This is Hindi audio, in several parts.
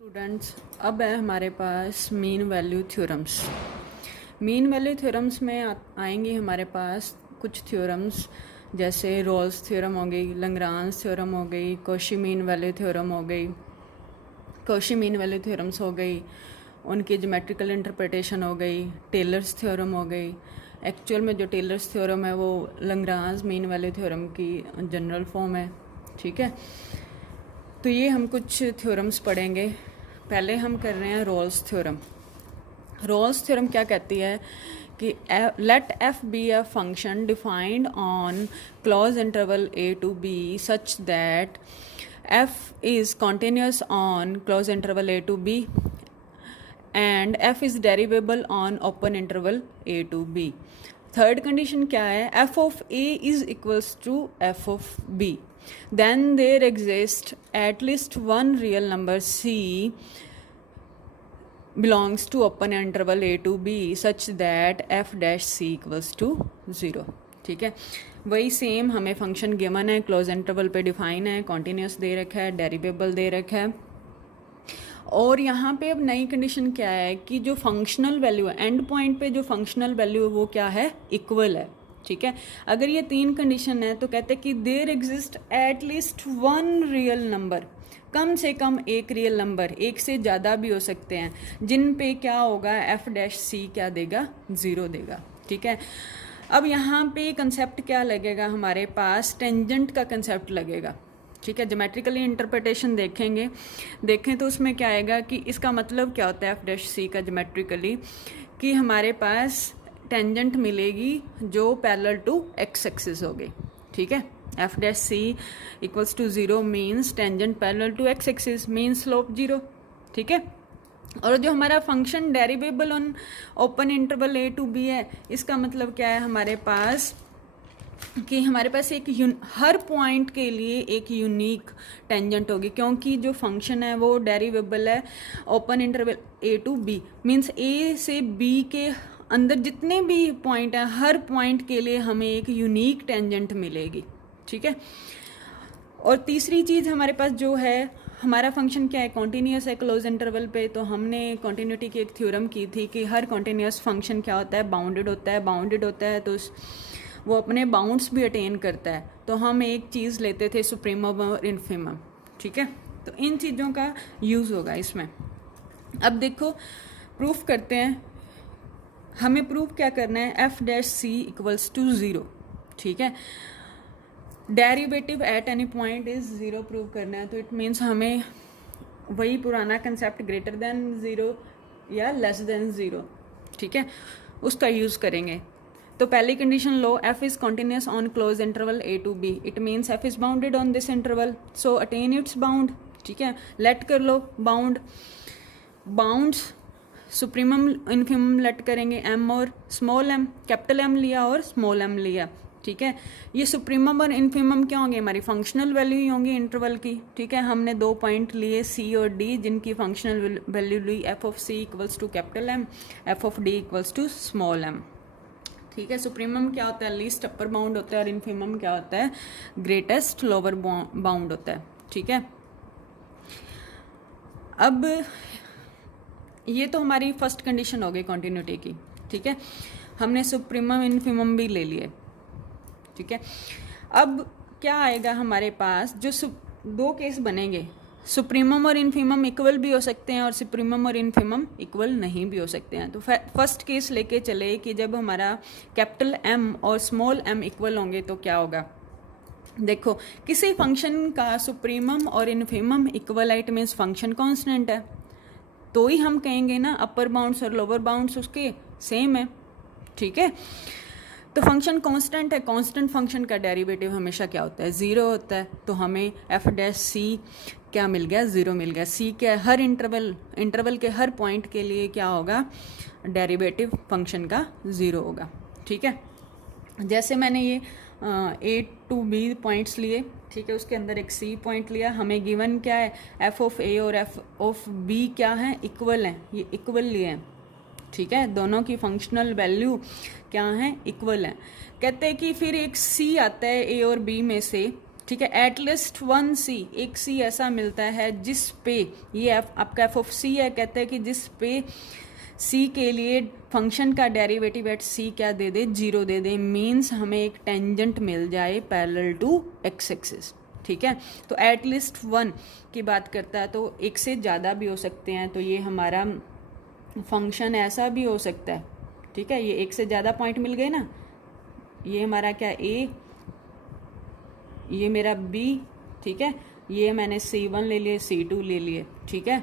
स्टूडेंट्स, अब है हमारे पास mean value theorems. Mean value theorems में आएंगी हमारे पास कुछ थ्योरम्स, जैसे रोल्स थ्योरम हो गई, लैग्रांज थ्योरम हो गई, कॉची मीन वैल्यू थ्योरम हो गई, कॉची मीन वैल्यू थ्योरम्स हो गई, उनकी ज्योमेट्रिकल इंटरप्रिटेशन हो गई, टेलर्स थ्योरम हो गई। एक्चुअल में जो टेलर्स थ्योरम है वो लैग्रांज मीन वैल्यू थ्योरम की जनरल फॉर्म है। ठीक है, तो ये हम कुछ थ्योरम्स पढ़ेंगे। पहले हम कर रहे हैं रोल्स थ्योरम। रोल्स थ्योरम क्या कहती है कि let f be a function defined on close interval A to b such that f is continuous on close interval A to b and f is derivable on open interval A to b. Third condition क्या है, F of a is equals to f of b, then there exists at least one real number c belongs to open interval a to b such that f dash c equals to 0। ठीक है, वही सेम हमें फंक्शन गिवन है, क्लोज इंटरवल पे डिफाइन है, कॉन्टिन्यूस दे रखा है, डेरिवेबल दे रखा है। और यहाँ पे अब नई कंडीशन क्या है कि जो फंक्शनल वैल्यू है, एंड पॉइंट पे जो फंक्शनल वैल्यू है वो क्या है, इक्वल है। ठीक है, अगर ये तीन कंडीशन है तो कहते हैं कि there exist at least one real number, कम से कम एक रियल नंबर, एक से ज़्यादा भी हो सकते हैं, जिन पे क्या होगा, एफ डैश सी क्या देगा, 0 देगा। ठीक है, अब यहाँ पे कंसेप्ट क्या लगेगा हमारे पास, टेंजेंट का कंसेप्ट लगेगा। ठीक है, ज्योमेट्रिकली इंटरप्रिटेशन देखें तो उसमें क्या आएगा कि इसका मतलब क्या होता है एफ डैश सी का ज्योमेट्रिकली, कि हमारे पास टेंजेंट मिलेगी जो पैरेलल टू एक्स एक्सिस होगी। ठीक है, F dash C equals to 0 means tangent parallel to x axis means slope 0। ठीक है, और जो हमारा function derivable on open interval A to b है, इसका मतलब क्या है हमारे पास कि हमारे पास एक हर पॉइंट के लिए एक यूनिक टेंजेंट होगी, क्योंकि जो फंक्शन है वो डेरिवेबल है open interval A to b, means a से बी के अंदर जितने भी पॉइंट हैं, हर पॉइंट के लिए हमें एक यूनिक टेंजेंट मिलेगी। ठीक है, और तीसरी चीज़ हमारे पास जो है, हमारा फंक्शन क्या है, कॉन्टीन्यूस है क्लोज इंटरवल पे, तो हमने कॉन्टीन्यूटी की एक थ्योरम की थी कि हर कॉन्टीन्यूस फंक्शन क्या होता है, बाउंडेड होता है, तो वो अपने बाउंड्स भी अटेन करता है। तो हम एक चीज़ लेते थे, सुप्रीमम और इन्फीमम। ठीक है, तो इन चीज़ों का यूज़ होगा इसमें। अब देखो प्रूफ करते हैं, हमें प्रूफ क्या करना है, F dash C equals to 0। ठीक है, derivative at any point is 0 prove करना है, तो इट मीन्स हमें वही पुराना कंसेप्ट ग्रेटर देन 0 या लेस देन 0, ठीक है, उसका यूज़ करेंगे। तो पहली कंडीशन लो, F is continuous on close interval A to B, it means F is bounded on this interval, so attain its bound. ठीक है, लेट कर लो बाउंड्स सुप्रीमम इन्फीमम लेट करेंगे, एम और स्मॉल एम, कैपिटल एम लिया और स्मॉल एम लिया। ठीक है, ये सुप्रीमम और इन्फीमम क्या होंगे, हमारी फंक्शनल वैल्यू ही होंगी इंटरवल की। ठीक है, हमने 2 पॉइंट लिए सी और डी, जिनकी फंक्शनल वैल्यू ली F of C equals to capital M, F of D equals to small M. ठीक है, सुप्रीमम क्या होता है, लीस्ट अपर बाउंड होता है, और इन्फीमम क्या होता है, ग्रेटेस्ट लोअर बाउंड होता है। ठीक है, अब ये तो हमारी फर्स्ट कंडीशन हो गई कॉन्टिन्यूटी की। ठीक है, हमने सुप्रीमम इन्फीमम भी ले लिए। ठीक है, अब क्या आएगा हमारे पास, जो 2 केस बनेंगे, सुप्रीमम और इन्फीमम इक्वल भी हो सकते हैं और सुप्रीमम और इन्फीमम इक्वल नहीं भी हो सकते हैं। तो फर्स्ट केस लेके चले कि जब हमारा कैपिटल एम और स्मॉल एम इक्वल होंगे तो क्या होगा, देखो किसी फंक्शन का सुप्रीमम और इन्फीमम इक्वल है, इट मीन्स फंक्शन कांस्टेंट है, तो ही हम कहेंगे ना अपर बाउंड्स और लोअर बाउंड्स उसके सेम है। ठीक है, तो फंक्शन कांस्टेंट है, कांस्टेंट फंक्शन का डेरिवेटिव हमेशा क्या होता है, 0 होता है, तो हमें एफ डैश सी क्या मिल गया, 0 मिल गया। सी क्या है, हर इंटरवल के हर पॉइंट के लिए क्या होगा, डेरिवेटिव फंक्शन का 0 होगा। ठीक है, जैसे मैंने ये ए टू बी पॉइंट्स लिए, ठीक है, उसके अंदर एक सी पॉइंट लिया, हमें गिवन क्या है, एफ ऑफ ए और एफ ऑफ बी क्या है, इक्वल हैं, ये इक्वल लिए हैं। ठीक है, दोनों की फंक्शनल वैल्यू क्या है, इक्वल है। कहते हैं कि फिर एक सी आता है ए और बी में से, ठीक है। एटलीस्ट वन सी, एक सी ऐसा मिलता है जिस पे ये आपका एफ ऑफ सी है, कहते हैं कि जिस पे सी के लिए फंक्शन का डेरिवेटिव एट सी क्या दे दे, 0 दे दे, मीन्स हमें एक टेंजेंट मिल जाए पैरेलल टू एक्स एक्सिस। ठीक है, तो एटलीस्ट वन की बात करता है, तो एक से ज़्यादा भी हो सकते हैं, तो ये हमारा फंक्शन ऐसा भी हो सकता है। ठीक है, ये एक से ज़्यादा पॉइंट मिल गए ना, ये हमारा क्या ए, ये मेरा बी, ठीक है, ये मैंने C1 ले लिए, C2 ले लिए। ठीक है,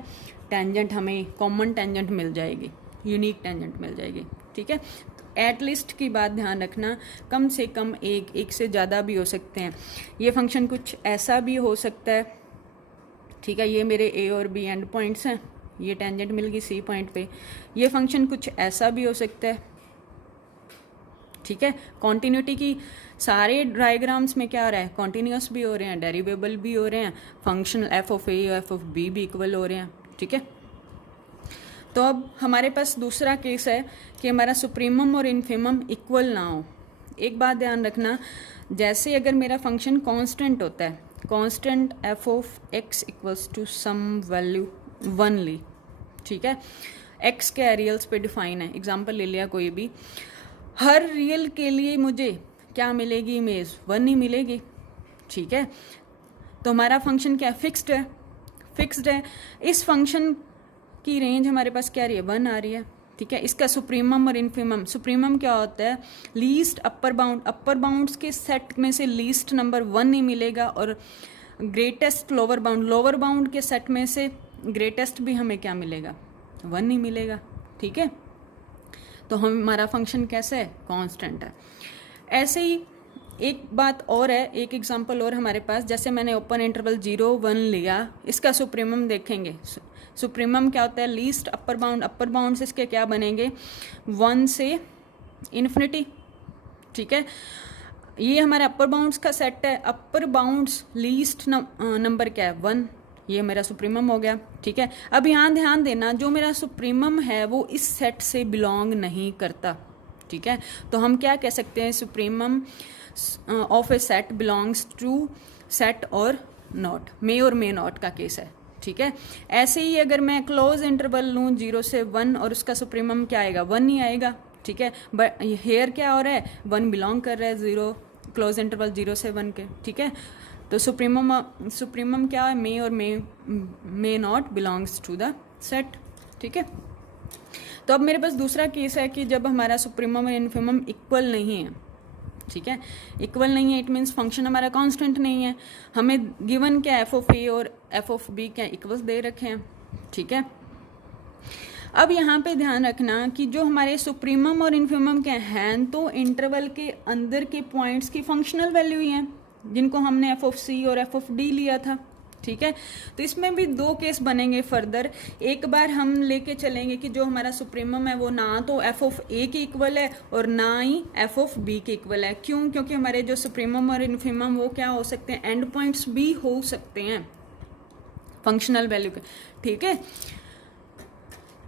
टेंजेंट हमें कॉमन टेंजेंट मिल जाएगी, यूनिक टेंजेंट मिल जाएगी। ठीक है, एटलीस्ट की बात ध्यान रखना, कम से कम एक से ज़्यादा भी हो सकते हैं। ये फंक्शन कुछ ऐसा भी हो सकता है। ठीक है, ये मेरे ए और बी एंड पॉइंट्स हैं, ये टेंजेंट मिल गई सी पॉइंट पे। ये फंक्शन कुछ ऐसा भी हो सकता है। ठीक है, कॉन्टिन्यूटी की सारे डायग्राम्स में क्या हो रहा है, कॉन्टिन्यूस भी हो रहे हैं, डेरिवेबल भी हो रहे हैं, फंक्शनल एफ ऑफ ए और एफ ऑफ बी भी इक्वल हो रहे हैं। ठीक है, तो अब हमारे पास दूसरा केस है कि हमारा सुप्रीमम और इन्फीमम इक्वल ना हो। एक बात ध्यान रखना, जैसे अगर मेरा फंक्शन कांस्टेंट होता है, constant F of X equals to some value 1 ली। ठीक है, एक्स के रियल्स पे डिफाइन है, एग्जाम्पल ले लिया कोई भी, हर रियल के लिए मुझे क्या मिलेगी, इमेज 1 ही मिलेगी। ठीक है, तो हमारा फंक्शन क्या फिक्स्ड है, फिक्स्ड है। इस फंक्शन की रेंज हमारे पास क्या आ रही है, 1 आ रही है। ठीक है, इसका सुप्रीमम और इन्फीमम, सुप्रीमम क्या होता है, लीस्ट अपर बाउंड, अपर बाउंड्स के सेट में से लीस्ट नंबर 1 ही मिलेगा, और greatest lower bound, lower bound के सेट में से ग्रेटेस्ट भी हमें क्या मिलेगा, 1 ही मिलेगा। ठीक है, तो हमारा फंक्शन कैसे है, कांस्टेंट है। ऐसे ही एक बात और है, एक एग्जांपल और हमारे पास, जैसे मैंने ओपन इंटरवल 0 1 लिया, इसका सुप्रीमम देखेंगे। सुप्रीमम क्या होता है, least upper bound, upper bound से इसके क्या बनेंगे, 1 से इन्फिनिटी। ठीक है, ये हमारे अपर बाउंड्स का सेट है, अपर बाउंड्स लीस्ट नंबर क्या है, 1, ये मेरा सुप्रीमम हो गया। ठीक है, अब यहाँ ध्यान देना, जो मेरा सुप्रीमम है वो इस सेट से बिलोंग नहीं करता। ठीक है, तो हम क्या कह सकते हैं, supremum of a set belongs to set or not, may or may not का केस है। ठीक है, ऐसे ही अगर मैं क्लोज इंटरवल लूँ 0 से 1 और उसका सुप्रीमम क्या आएगा, 1 ही आएगा। ठीक है, बट हेयर क्या हो रहा है, 1 बिलोंग कर रहा है 0 क्लोज इंटरवल 0 से 1 के। ठीक है, तो सुप्रीमम क्या है, may or may not belongs to the set. ठीक है, तो अब मेरे पास दूसरा केस है कि जब हमारा सुप्रीमम और इन्फीमम इक्वल नहीं है। ठीक है, इक्वल नहीं है, इट मीन्स फंक्शन हमारा कांस्टेंट नहीं है, हमें गिवन क्या एफ ऑफ ए और एफ ऑफ बी क्या इक्वल्स दे रखे हैं। ठीक है, अब यहाँ पे ध्यान रखना कि जो हमारे सुप्रीमम और इन्फीमम क्या हैं, तो इंटरवल के अंदर के पॉइंट्स की फंक्शनल वैल्यू ही हैं, जिनको हमने एफ ऑफ सी और एफ ऑफ डी लिया था। ठीक है, तो इसमें भी 2 केस बनेंगे फर्दर। एक बार हम लेके चलेंगे कि जो हमारा सुप्रीमम है वो ना तो एफ ऑफ ए के इक्वल है और ना ही एफ ऑफ बी के इक्वल है। क्यों, क्योंकि हमारे जो सुप्रीमम और इन्फीमम वो क्या हो सकते हैं, एंड पॉइंट्स भी हो सकते हैं फंक्शनल वैल्यू के। ठीक है,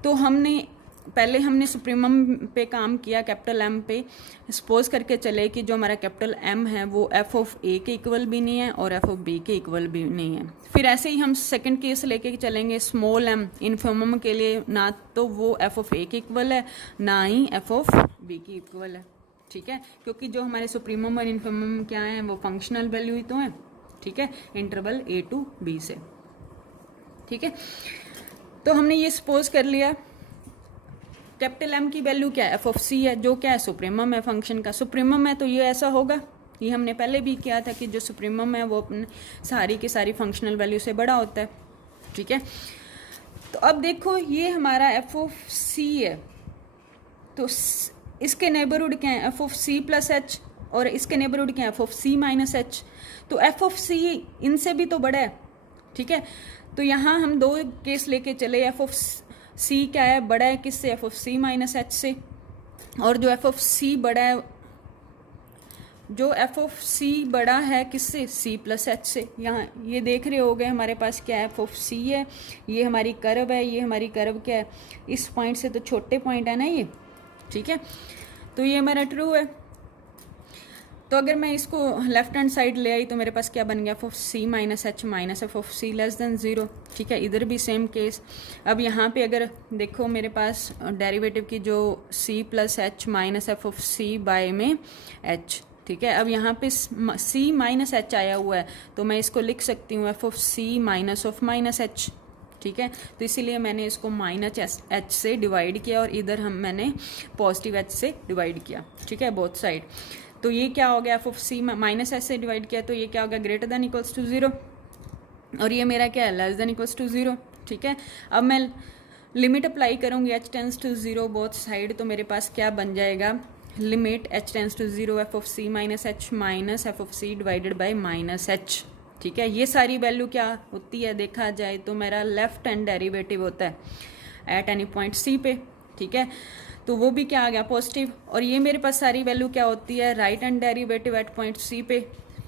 तो हमने सुप्रीमम पे काम किया, कैपिटल एम पे। सपोज करके चले कि जो हमारा कैपिटल एम है वो एफ ऑफ ए के इक्वल भी नहीं है और एफ ऑफ बी के इक्वल भी नहीं है। फिर ऐसे ही हम सेकंड केस लेके चलेंगे, स्मॉल एम इन्फीमम के लिए, ना तो वो एफ ऑफ ए के इक्वल है ना ही एफ ऑफ बी के इक्वल है। ठीक है, क्योंकि जो हमारे सुप्रीमम और इन्फीमम क्या है, वो फंक्शनल वैल्यू ही तो है। ठीक है, इंटरवल ए टू बी से। ठीक है, तो हमने ये सपोज कर लिया कैपिटल एम की वैल्यू क्या है, एफ ऑफ सी है, जो क्या है सुप्रीमम है फंक्शन का। सुप्रीमम है तो ये ऐसा होगा, ये हमने पहले भी किया था कि जो सुप्रीमम है वो अपने सारी की सारी फंक्शनल वैल्यू से बड़ा होता है। ठीक है, तो अब देखो ये हमारा एफ ऑफ सी है, तो इसके नेबरहुड क्या है, F of C plus H, और इसके नेबरहुड क्या है, F of C minus H. तो एफ ऑफ सी इनसे भी तो बड़ा है। ठीक है, तो यहाँ हम 2 केस लेके चले, एफ ऑफ सी क्या है, बड़ा है किससे, F of C minus H से, और जो एफ ऑफ सी बड़ा है, जो एफ ऑफ सी बड़ा है किससे, सी प्लस एच से। यहाँ ये देख रहे हो गए हमारे पास क्या है, एफ ऑफ सी है, ये हमारी कर्व है, ये हमारी कर्व क्या है, इस पॉइंट से तो छोटे पॉइंट है ना ये। ठीक है, तो ये हमारा ट्रू है। तो अगर मैं इसको लेफ्ट हैंड साइड ले आई तो मेरे पास क्या बन गया, F of C minus H minus F of C less than zero. ठीक है, इधर भी सेम केस। अब यहाँ पे अगर देखो मेरे पास डेरिवेटिव की जो C plus H minus F of C by में एच। ठीक है, अब यहाँ पे सी माइनस एच आया हुआ है तो मैं इसको लिख सकती हूँ F of C minus of minus H. ठीक है, तो इसीलिए मैंने इसको माइनस एच से डिवाइड किया और इधर मैंने पॉजिटिव एच से डिवाइड किया। ठीक है, बोथ साइड। तो ये क्या हो गया, F of C minus H से डिवाइड किया तो ये क्या हो गया, greater than equals to zero, और ये मेरा क्या है, less than equals to zero. ठीक है, अब मैं लिमिट अप्लाई करूँगी H tends to zero both side, तो मेरे पास क्या बन जाएगा, limit H tends to zero F of C minus F of C divided by minus H. ठीक है, ये सारी वैल्यू क्या होती है, देखा जाए तो मेरा लेफ्ट हैंड डेरिवेटिव होता है एट एनी पॉइंट सी पे। ठीक है, तो वो भी क्या आ गया, पॉजिटिव। और ये मेरे पास सारी वैल्यू क्या होती है, right hand derivative at point C पे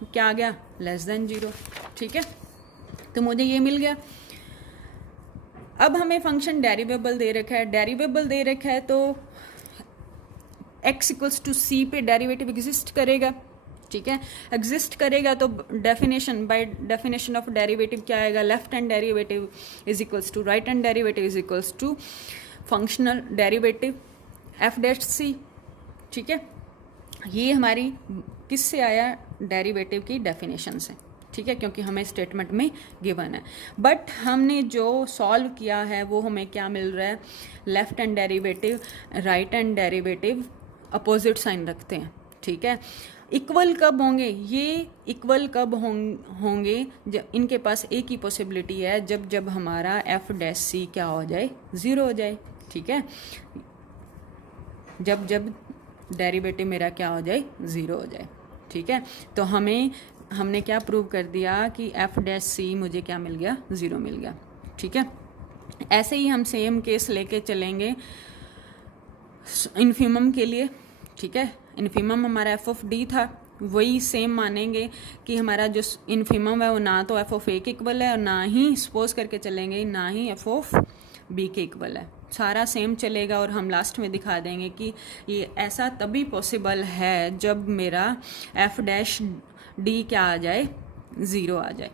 क्या आ गया, लेस देन ज़ीरो। ठीक है, तो मुझे ये मिल गया। अब हमें फंक्शन डेरिवेबल दे रखा है, डेरिवेबल दे रखा है तो x इक्वल्स टू सी पे डेरिवेटिव एग्जिस्ट करेगा। ठीक है, एग्जिस्ट करेगा तो definition by definition of derivative क्या आएगा, left hand derivative is equals to right hand derivative is equals to functional derivative f dash c. ठीक है, ये हमारी किससे आया, डेरिवेटिव की डेफिनेशन से। ठीक है, क्योंकि हमें स्टेटमेंट में गिवन है, बट हमने जो सॉल्व किया है वो हमें क्या मिल रहा है, left hand derivative right hand derivative opposite sign रखते हैं। ठीक है, इक्वल कब होंगे, ये इक्वल कब होंगे जब इनके पास एक ही पॉसिबिलिटी है, जब जब हमारा एफ डैश सी क्या हो जाए, ज़ीरो हो जाए। ठीक है, जब जब डेरिवेटिव मेरा क्या हो जाए, ज़ीरो हो जाए। ठीक है, तो हमने क्या प्रूव कर दिया कि एफ डैश सी मुझे क्या मिल गया, ज़ीरो मिल गया। ठीक है, ऐसे ही हम सेम केस लेके चलेंगे इन्फिमम के लिए। ठीक है, इन्फिमम हमारा एफ ऑफ डी था, वही सेम मानेंगे कि हमारा जो इन्फिमम है वो ना तो एफ ऑफ ए के इक्वल है और ना ही सपोज करके चलेंगे ना ही एफ ऑफ बी के इक्वल है, सारा सेम चलेगा। और हम लास्ट में दिखा देंगे कि ये ऐसा तभी पॉसिबल है जब मेरा एफ डैश डी क्या आ जाए, ज़ीरो आ जाए।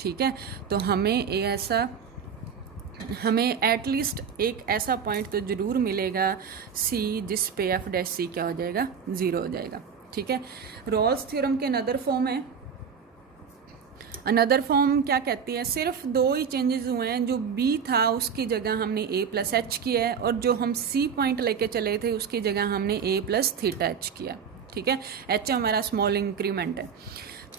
ठीक है, तो हमें एटलीस्ट एक ऐसा पॉइंट तो ज़रूर मिलेगा सी जिस पे एफ डैश सी क्या हो जाएगा, ज़ीरो हो जाएगा। ठीक है, रोल्स थ्योरम के अनदर फॉर्म है। अनदर फॉर्म क्या कहती है, सिर्फ दो ही चेंजेस हुए हैं, जो बी था उसकी जगह हमने ए प्लस एच किया है, और जो हम सी पॉइंट लेके चले थे उसकी जगह हमने ए प्लस थीटा एच किया। ठीक है, एच हमारा स्मॉल इंक्रीमेंट है।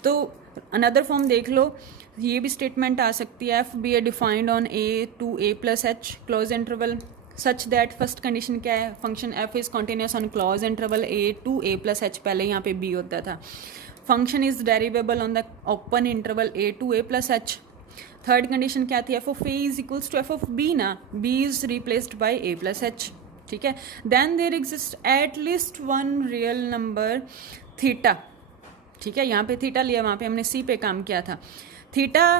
तो अनदर फॉर्म देख लो, ये भी स्टेटमेंट आ सकती है, f be a defined on a to a plus h close interval such that, first condition क्या है, function f is continuous on close interval A to a plus h, पहले यहाँ पे बी होता था। Function is derivable on the open interval A to a plus h. Third condition क्या थी, f of a is equals to f of b ना, b is replaced bye A plus H. ठीक है, then there exist at least one real number theta. ठीक है, यहाँ पे थीटा लिया, वहाँ पे हमने सी पे काम किया था। थीटा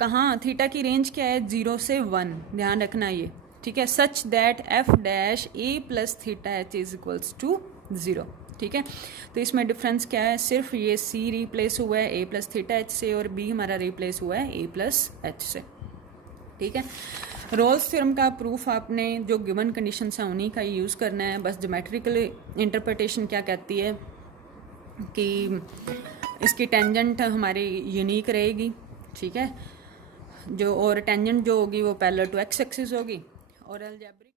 कहाँ, थीटा की रेंज क्या है, 0 से 1, ध्यान रखना ये। ठीक है, such that F dash A plus theta H is equals to 0। ठीक है, तो इसमें डिफरेंस क्या है, सिर्फ ये सी रिप्लेस हुआ है ए प्लस थीटा एच से और बी हमारा रिप्लेस हुआ है ए प्लस एच से। ठीक है, रोल्स थ्योरम का प्रूफ आपने जो गिवन कंडीशन है उन्हीं का यूज़ करना है। बस ज्योमेट्रिकल इंटरप्रिटेशन क्या कहती है कि इसकी टेंजेंट हमारी यूनिक रहेगी। ठीक है, जो और टेंजेंट जो होगी वो पैरेलल टू एक्स एक्सिस होगी और अलजेब्रिक